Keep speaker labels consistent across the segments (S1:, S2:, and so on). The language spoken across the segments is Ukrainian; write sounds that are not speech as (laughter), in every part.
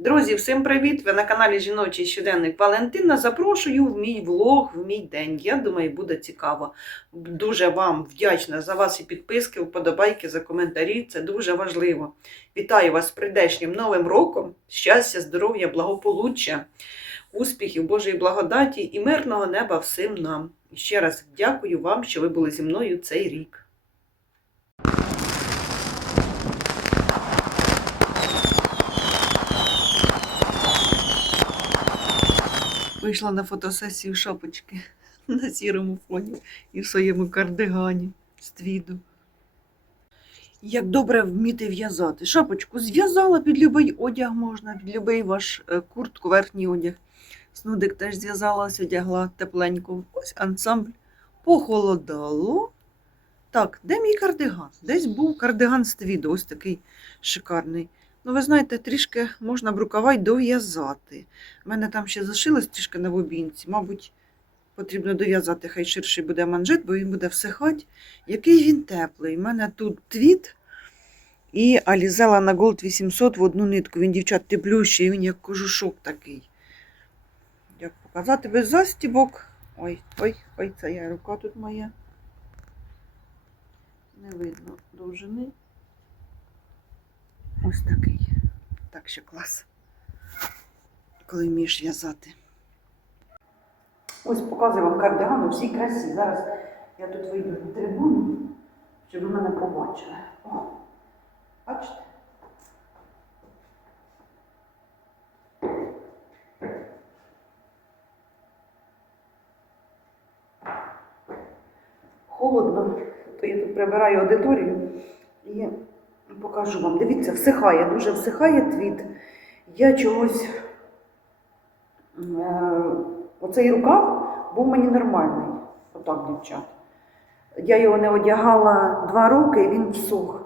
S1: Друзі, всім привіт! Ви на каналі Жіночий щоденник Валентина. Запрошую в мій влог, в мій день. Я думаю, буде цікаво. Дуже вам вдячна за ваші підписки, вподобайки, за коментарі. Це дуже важливо. Вітаю вас з прийдешнім новим роком. Щастя, здоров'я, благополуччя, успіхів, Божої благодаті і мирного неба всім нам. Ще раз дякую вам, що ви були зі мною цей рік. Вийшла на фотосесію шапочки (laughs) на сірому фоні і в своєму кардигані з твіду. Як добре вміти в'язати. Шапочку зв'язала під любий одяг можна, під любий ваш е, куртку, верхній одяг. Снудик теж зв'язалась, одягла тепленько. Ось ансамбль. Похолодало. Так, де мій кардиган? Десь був кардиган з твіду, ось такий шикарний. Ну, ви знаєте, трішки можна б рукава й дов'язати. У мене там ще залишилось трішки на бобінці. Мабуть, потрібно дов'язати, хай ширший буде манжет, бо він буде всихати. Який він теплий. У мене тут твіт і Алізела на Gold 800 в одну нитку. Він, дівчат, теплющий, він як кожушок такий. Як показати без застібок. Ой, ой, ой, це я рука тут моя. Не видно довжини. Ось такий. Так що клас. Коли вмієш в'язати. Ось показую вам кардиган у всій красі. Зараз я тут вийду на трибуну, щоб ви мене побачили. О, бачите? Холодно, то я тут прибираю аудиторію і покажу вам. Дивіться, всихає, дуже всихає твіт. Я чогось. Е, Оцей рукав був мені нормальний. Отак, дівчат. Я його не одягала два роки і він всух.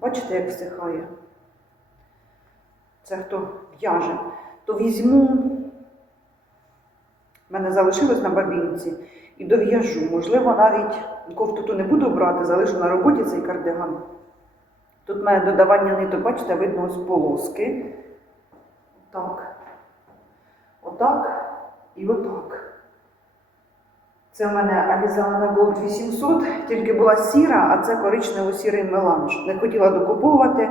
S1: Бачите, як всихає? Це хто в'яже. То візьму, в мене залишилось на бабінці, і дов'яжу. Можливо, навіть кофту ту не буду брати, залишу на роботі цей кардиган. Тут в мене додавання ниток, бачите, видно ось полоски. Так. Отак і отак. Це в мене Алізана Gold 800, тільки була сіра, а це коричнево-сірий меланж. Не хотіла докуповувати,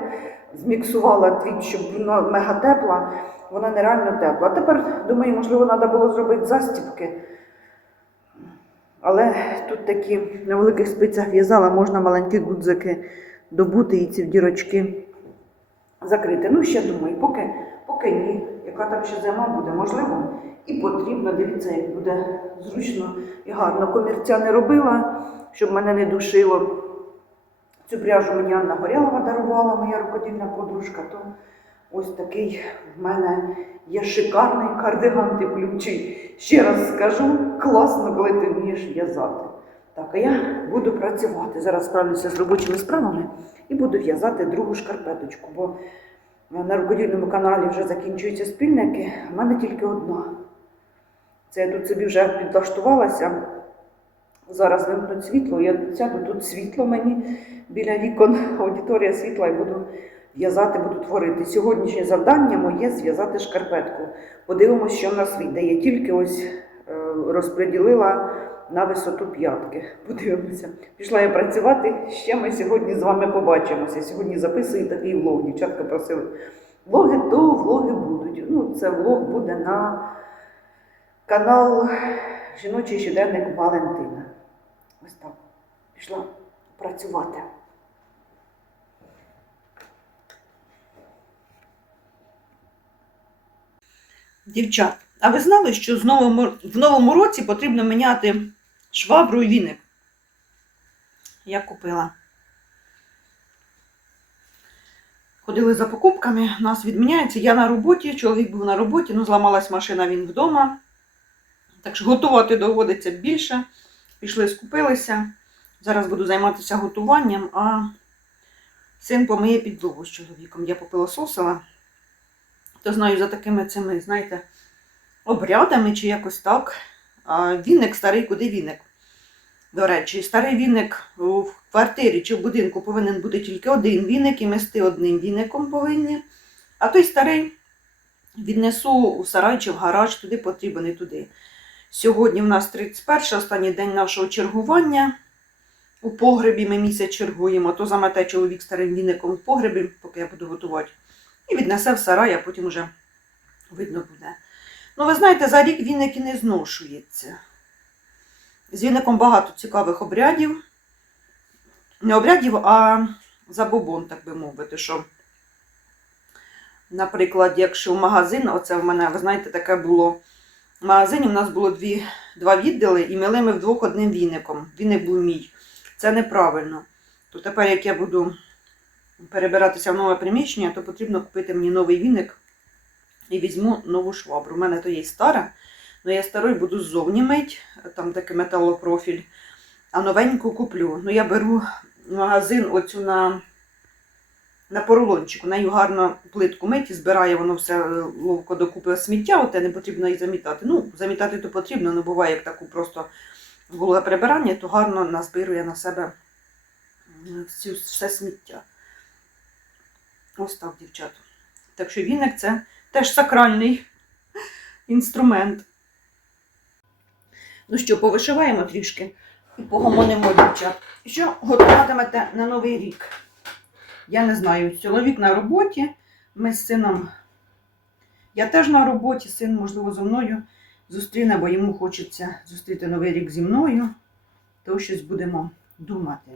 S1: зміксувала твіт, щоб вона мега тепла, вона нереально тепла. А тепер, думаю, можливо, треба було зробити застібки. Але тут такі на великих спицях в'язала, можна маленькі гудзики добути і ці дірочки закрити. Ну, ще думаю, поки, поки ні. Яка там ще зима буде, можливо, і потрібно. Дивіться, як буде зручно і гарно. Комірця не робила, щоб мене не душило. Цю пряжу мені Анна Горялова дарувала, моя рукодільна подружка. То ось такий в мене є шикарний кардиган теплючий. Ще раз скажу, класно, коли ти вмієш в'язати. Так, а я буду працювати. Зараз справлюся з робочими справами і буду в'язати другу шкарпеточку. бо на рукодільному каналі вже закінчуються спільники, а в мене тільки одна. Це я тут собі вже підлаштувалася. Зараз вимкнуть світло, я сяду тут світло мені біля вікон, аудиторія світла і буду в'язати, буду творити. Сьогоднішнє завдання моє зв'язати шкарпетку. Подивимось, що в нас вийде. Я тільки ось е, розподілила на висоту п'ятки. Подивимося. Пішла я працювати. Ще ми сьогодні з вами побачимося. Сьогодні записую такий влог. Дівчатка просили. Влоги, то влоги будуть. Ну, це влог буде на канал Жіночий щоденник Валентина. Ось так. Пішла працювати. Дівчат, а ви знали, що з новому, в новому році потрібно міняти швабру і віник? Я купила. Ходили за покупками, нас відміняється. Я на роботі, чоловік був на роботі, ну зламалась машина, він вдома. Так що готувати доводиться більше. Пішли, скупилися. Зараз буду займатися готуванням, а син помиє підлогу з чоловіком. Я попилососила. То знаю, за такими цими, знаєте, обрядами чи якось так. А віник старий, куди віник? До речі, старий віник в квартирі чи в будинку повинен бути тільки один віник, і мести одним віником повинні. А той старий Віднесу у сарай чи в гараж, туди потрібен і туди. Сьогодні в нас 31 останній день нашого чергування. У погребі ми місяць чергуємо, то замете чоловік старим віником в погребі, поки я буду готувати. І віднесе в сарай, а потім вже видно буде. Ну, ви знаєте, за рік віник і не зношується. З віником багато цікавих обрядів. Не обрядів, а забобон, так би мовити, що, наприклад, якщо в магазин, оце в мене, ви знаєте, таке було. В магазині в нас було дві, два відділи, і мили ми вдвох одним віником. Віник був мій. Це неправильно. То тепер, як я буду перебиратися в нове приміщення, то потрібно купити мені новий віник і візьму нову швабру. У мене то є стара, але я старою буду ззовні мить, там такий металопрофіль, а новеньку куплю. Ну, я беру магазин оцю на, на поролончику, нею гарно плитку мить і збирає воно все е, ловко докупи сміття, оте не потрібно і замітати. Ну, замітати то потрібно, але буває як таку просто вологе прибирання, то гарно назбирує на себе все сміття. Ось так, дівчата. Так що віник це теж сакральний інструмент. Ну що, повишиваємо трішки і погомонимо дівчат. Що готуватимете на Новий рік? Я не знаю. Чоловік на роботі, ми з сином. Я теж на роботі, син, можливо, зі мною зустріне, бо йому хочеться зустріти Новий рік зі мною, то щось будемо думати.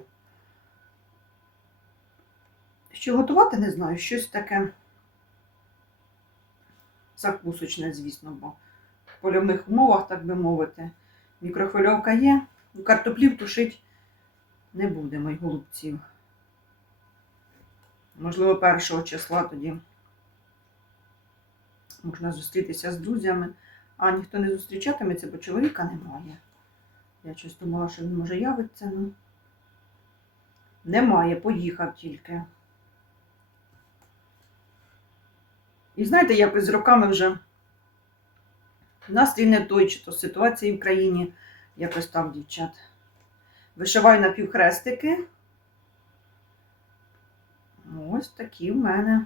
S1: Що готувати, не знаю, щось таке закусочне, звісно, бо в польових умовах, так би мовити. Мікрохвильовка є, ну, картоплів тушити не будемо, й голубців. Можливо, першого числа тоді можна зустрітися з друзями, а ніхто не зустрічатиметься, бо чоловіка немає. Я щось думала, що він може явиться, ну немає, поїхав тільки. І знаєте, якось з роками вже настрій не той, чи то ситуація в країні, якось там, дівчат. Вишиваю напівхрестики. Ось такі в мене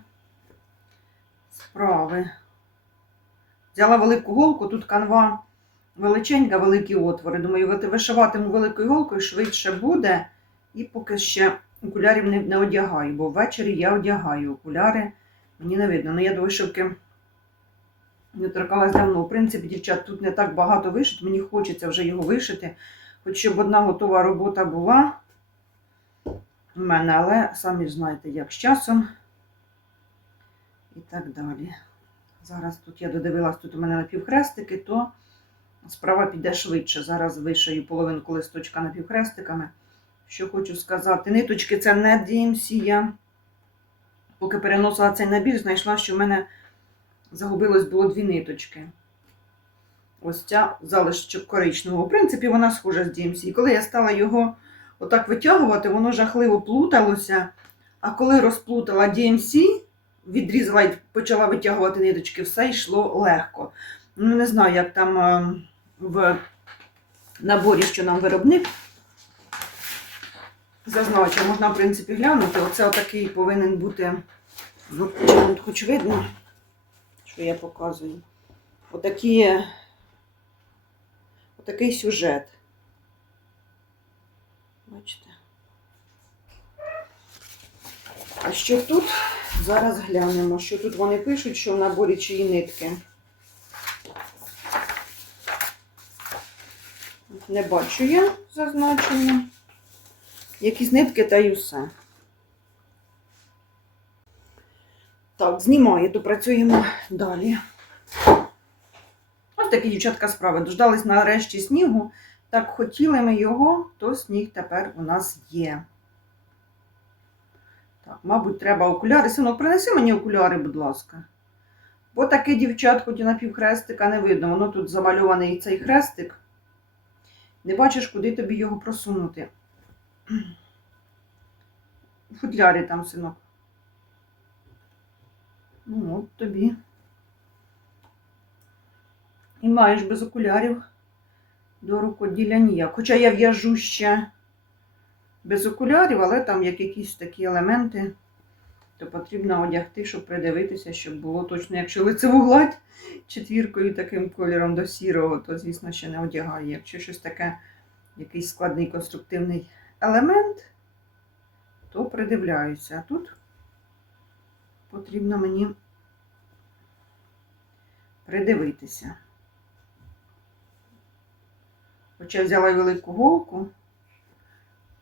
S1: справи. Взяла велику голку, тут канва величенька, великі отвори. Думаю, вишиватиму великою голкою, швидше буде. І поки ще окулярів не одягаю, бо ввечері я одягаю окуляри. Мені не видно. Ну, я до вишивки не торкалась давно. В принципі, дівчат, тут не так багато вишит, мені хочеться вже його вишити. Хоч щоб одна готова робота була у мене, але самі ж знаєте, як з часом і так далі. Зараз тут я додивилась, тут у мене напівхрестики, то справа піде швидше. Зараз вишию половинку листочка напівхрестиками. Що хочу сказати, ниточки це не DMC, я поки переносила цей набір, знайшла, що в мене загубилось було дві ниточки. Ось ця залишок коричневого. В принципі, вона схожа з DMC. І коли я стала його отак витягувати, воно жахливо плуталося. А коли розплутала DMC, відрізала і почала витягувати ниточки, все йшло легко. Ну, не знаю, як там е, в наборі, що нам виробник зазначив, можна, в принципі, глянути. Оце отакий повинен бути, ну, хоч видно, що я показую. Отакі, отакий сюжет. Бачите? А що тут? Зараз глянемо, що тут вони пишуть, що в наборі чиї нитки. Не бачу я зазначення. Якісь нитки та й усе. Так, знімаю, допрацюємо далі. Ось такі дівчатка справи. Дождались нарешті снігу. Так хотіли ми його, то сніг тепер у нас є. Так, мабуть, треба окуляри. Синок, принеси мені окуляри, будь ласка. Бо таке дівчат, хоч і на півхрестика не видно. Воно тут замальований цей хрестик. Не бачиш, куди тобі його просунути. У футлярі там, синок. Ну, от тобі. І маєш без окулярів до рукоділля ніяк. Хоча я в'яжу ще без окулярів, але там як якісь такі елементи, то потрібно одягти, щоб придивитися, щоб було точно, якщо лицеву гладь четвіркою таким кольором до сірого, то, звісно, ще не одягаю. Якщо щось таке, якийсь складний конструктивний елемент, то придивляюся. А тут потрібно мені придивитися. Хоча взяла велику голку,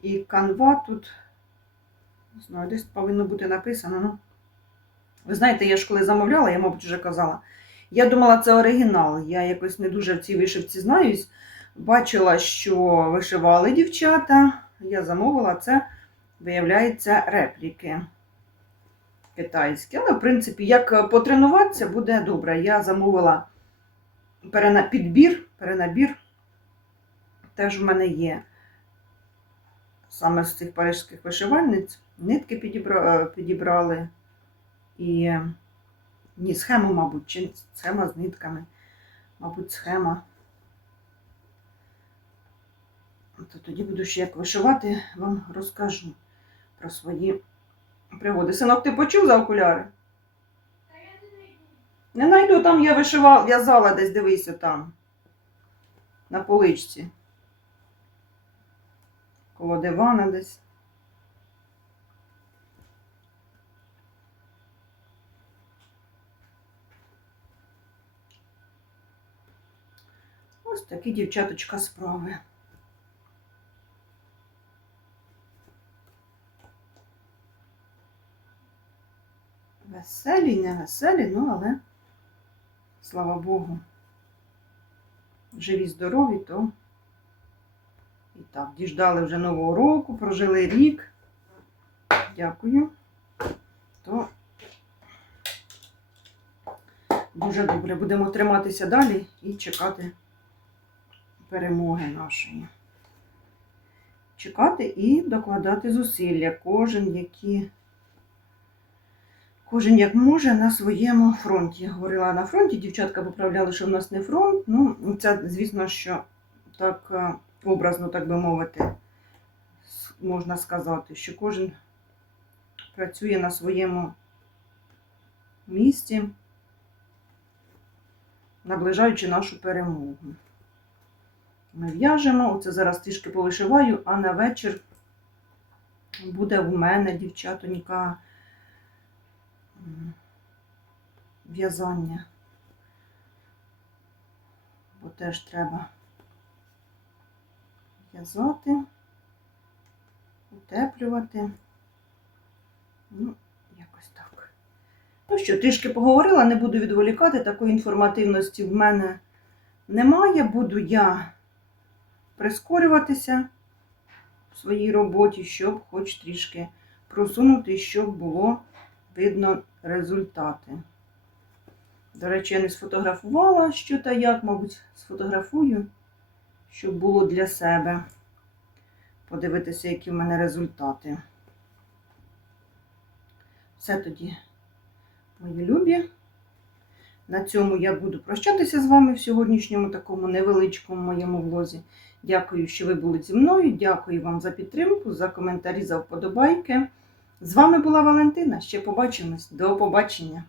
S1: і канва тут, не знаю, десь повинно бути написано. Ну. Ви знаєте, я ж коли замовляла, я, мабуть, вже казала. Я думала, це оригінал. Я якось не дуже в цій вишивці знаюсь. Бачила, що вишивали дівчата. Я замовила це, виявляється, репліки китайські. Але, в принципі, як потренуватися, буде добре. Я замовила перена... підбір, перенабір. Теж в мене є саме з цих парижських вишивальниць. Нитки підібра... підібрали. І ні, схему, мабуть, чи схема з нитками. Мабуть, схема. То тоді буду ще як вишивати, вам розкажу про свої пригоди. Синок, ти почув за окуляри? Не знайду, там я вишивала, в'язала десь, дивися там. На поличці. Коло дивана десь. Ось такі дівчаточка справи. Веселі, не веселі, ну але, слава Богу, живі, здорові, то і так, діждали вже нового року, прожили рік. Дякую. То дуже добре. Будемо триматися далі і чекати перемоги нашої. Чекати і докладати зусилля. Кожен, які, кожен як може на своєму фронті. Я говорила на фронті, дівчатка поправляли, що в нас не фронт. Ну, це, звісно, що так е, образно, так би мовити, можна сказати, що кожен працює на своєму місці, наближаючи нашу перемогу. Ми в'яжемо, оце зараз трішки повишиваю, а на вечір буде в мене, дівчатонька, в'язання. Бо теж треба в'язати, утеплювати. Ну, якось так. Ну що, трішки поговорила, не буду відволікати, такої інформативності в мене немає. Буду я прискорюватися в своїй роботі, щоб хоч трішки просунути, щоб було видно результати. До речі, я не сфотографувала що та як, мабуть, сфотографую, щоб було для себе. Подивитися, які в мене результати. Все тоді, мої любі. На цьому я буду прощатися з вами в сьогоднішньому такому невеличкому моєму влозі. Дякую, що ви були зі мною. Дякую вам за підтримку, за коментарі, за вподобайки. З вами була Валентина. Ще побачимось. До побачення!